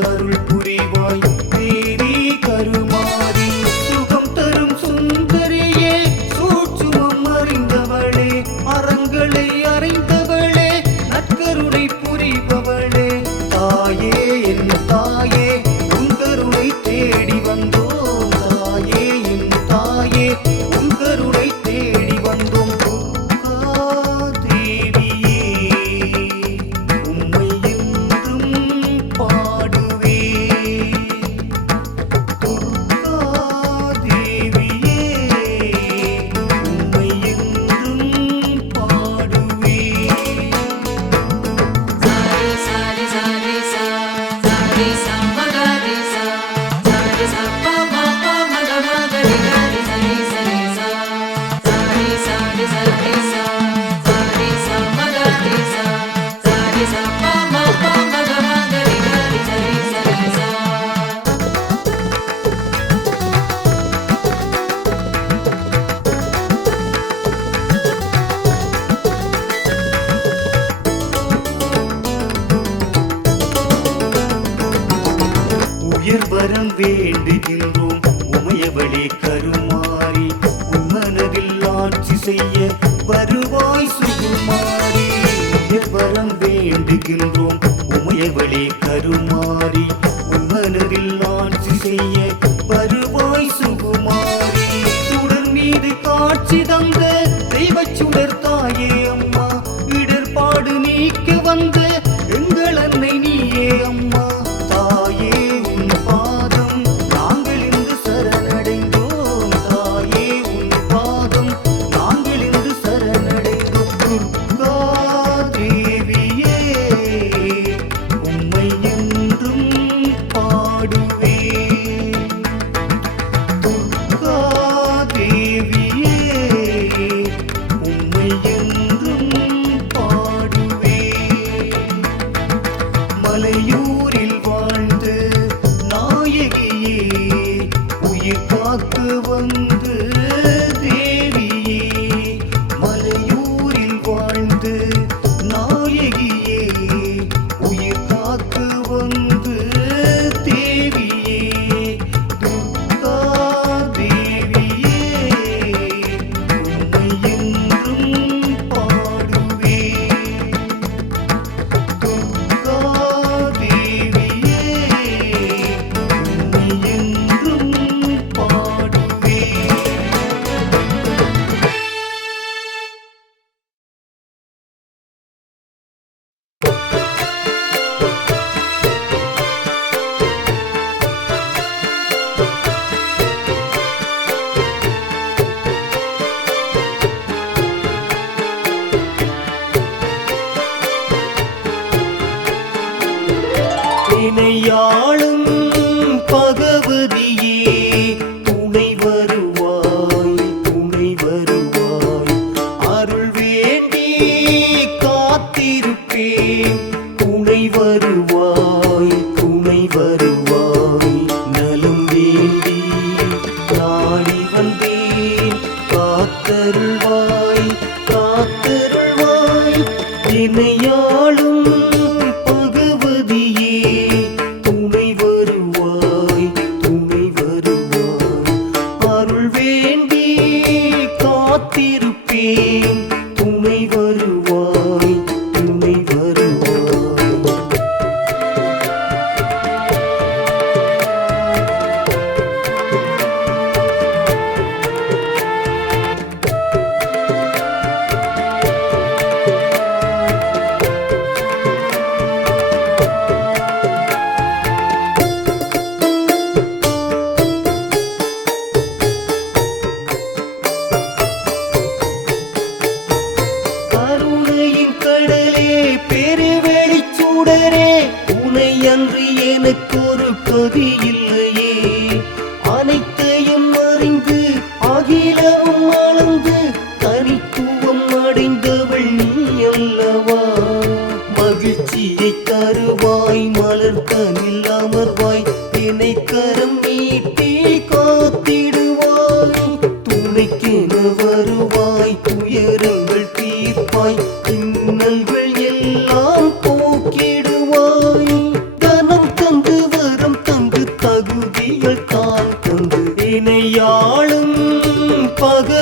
அருள் வரம் வேண்டுகின்றோம். உமையவளே கருமாறி உன்மனதில் ஆட்சி செய்ய வருவாய் சுகுமாரி. வரம் வேண்டுகின்றோம். உமையவளே கருமாறி பாவம்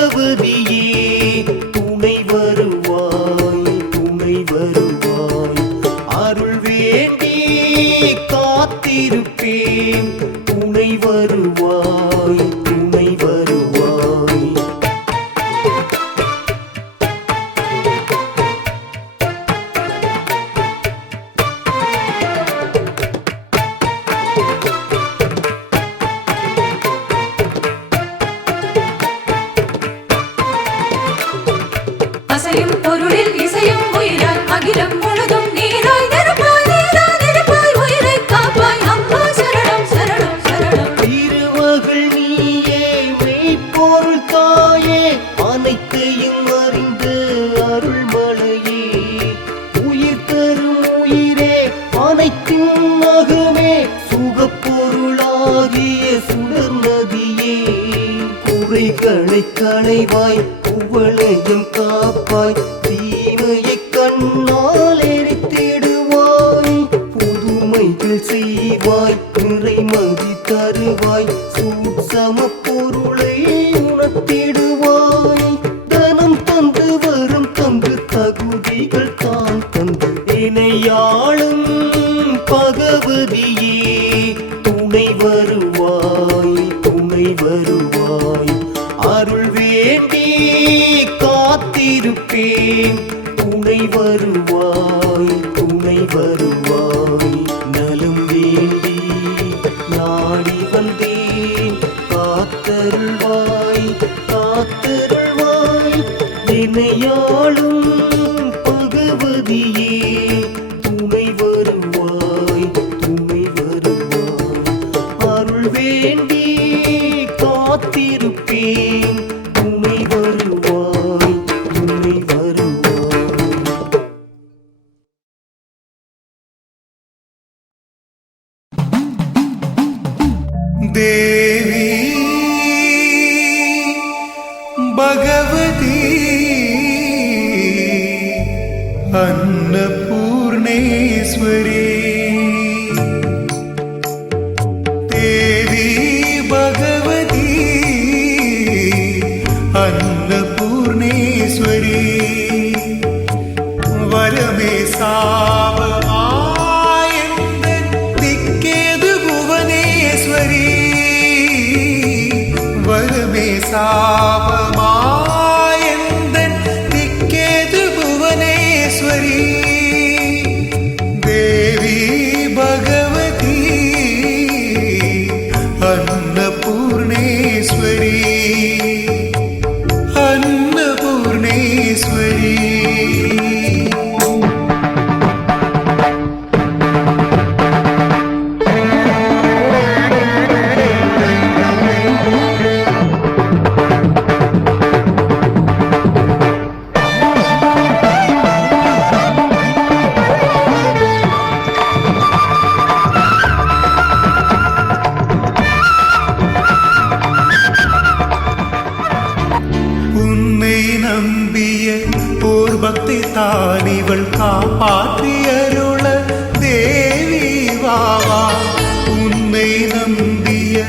உறவு வீ எங்கள் செய்வாய் இறை மதி தருவாய் I'm not Spider. अन्नपूर्णेश्वरी புகழ் காப்பாற்றி அருள தேவி வாவா. உன்னை நம்பிய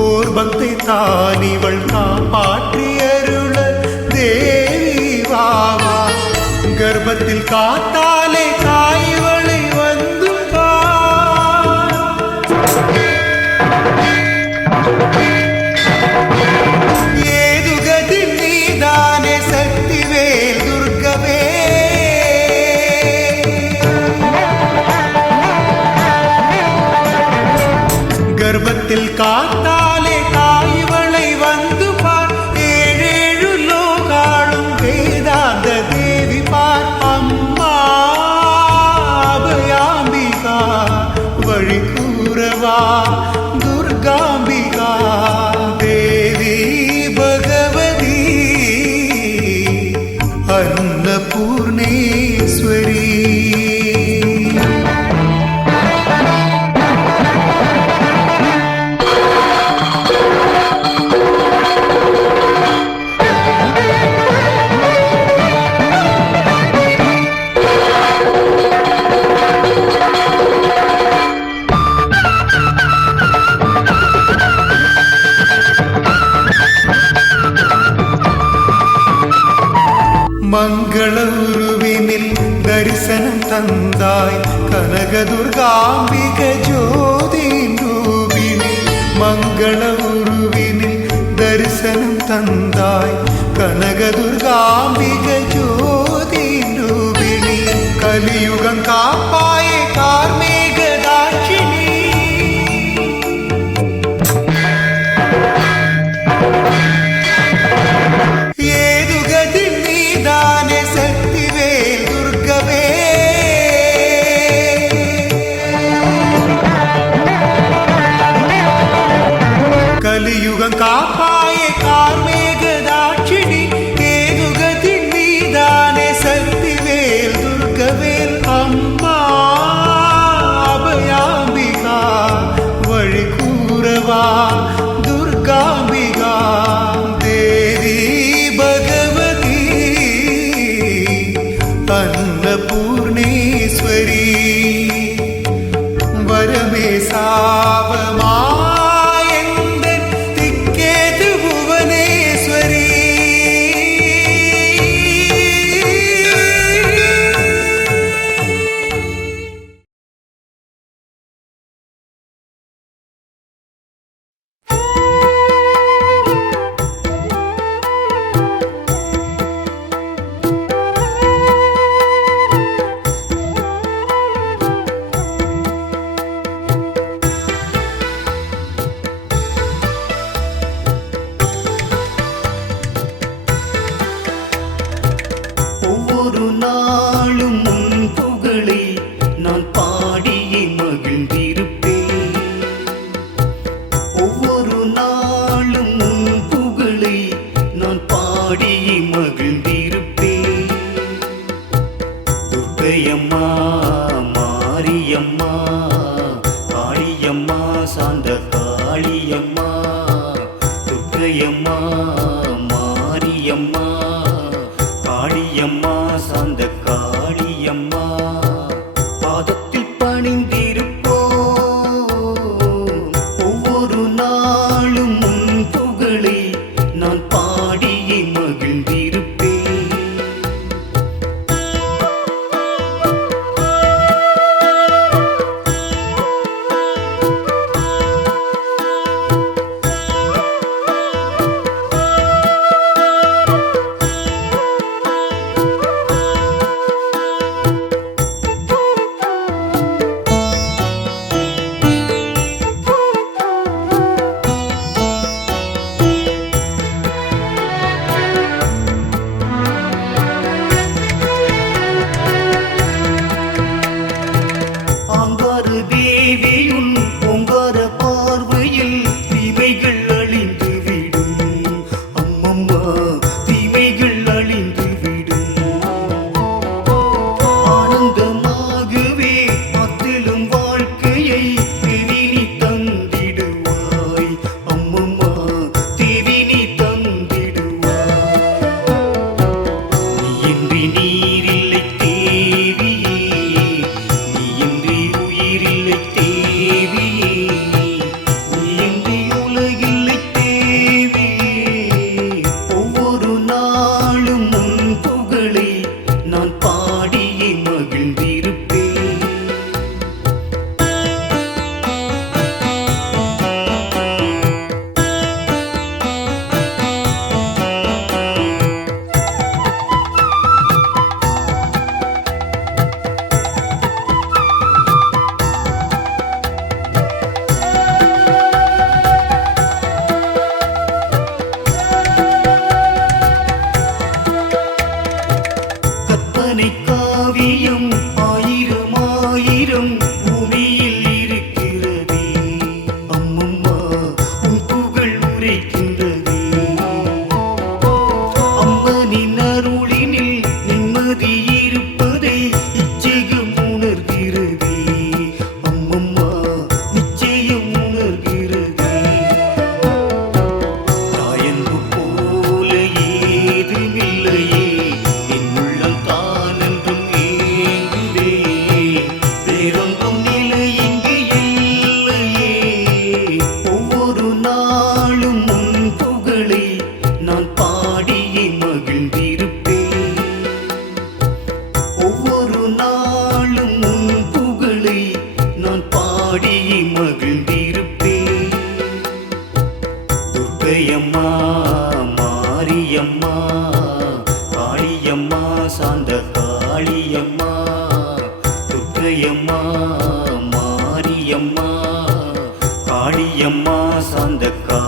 ஓர் பக்தை தான் இவள் காப்பாற்றி அருள தேவி வாவா. கர்ப்பத்தில் காத்த அருந்த பூ കനകദുർഗാംബിക ജ്യോതി രൂപിണി മംഗള ഉരുവിനിൽ ദർശനം തന്നായി കനകദുർഗാംബിക ജ്യോതി രൂപിണി കലിയുഗം കാ കലിയുഗം കാപ്പായ കാർമേഘ না துர்க்கையம்மா மாரியம்மா காளியம்மா சாந்த காளியம்மா துர்க்கையம்மா மாரியம்மா காளியம்மா சாந்த கா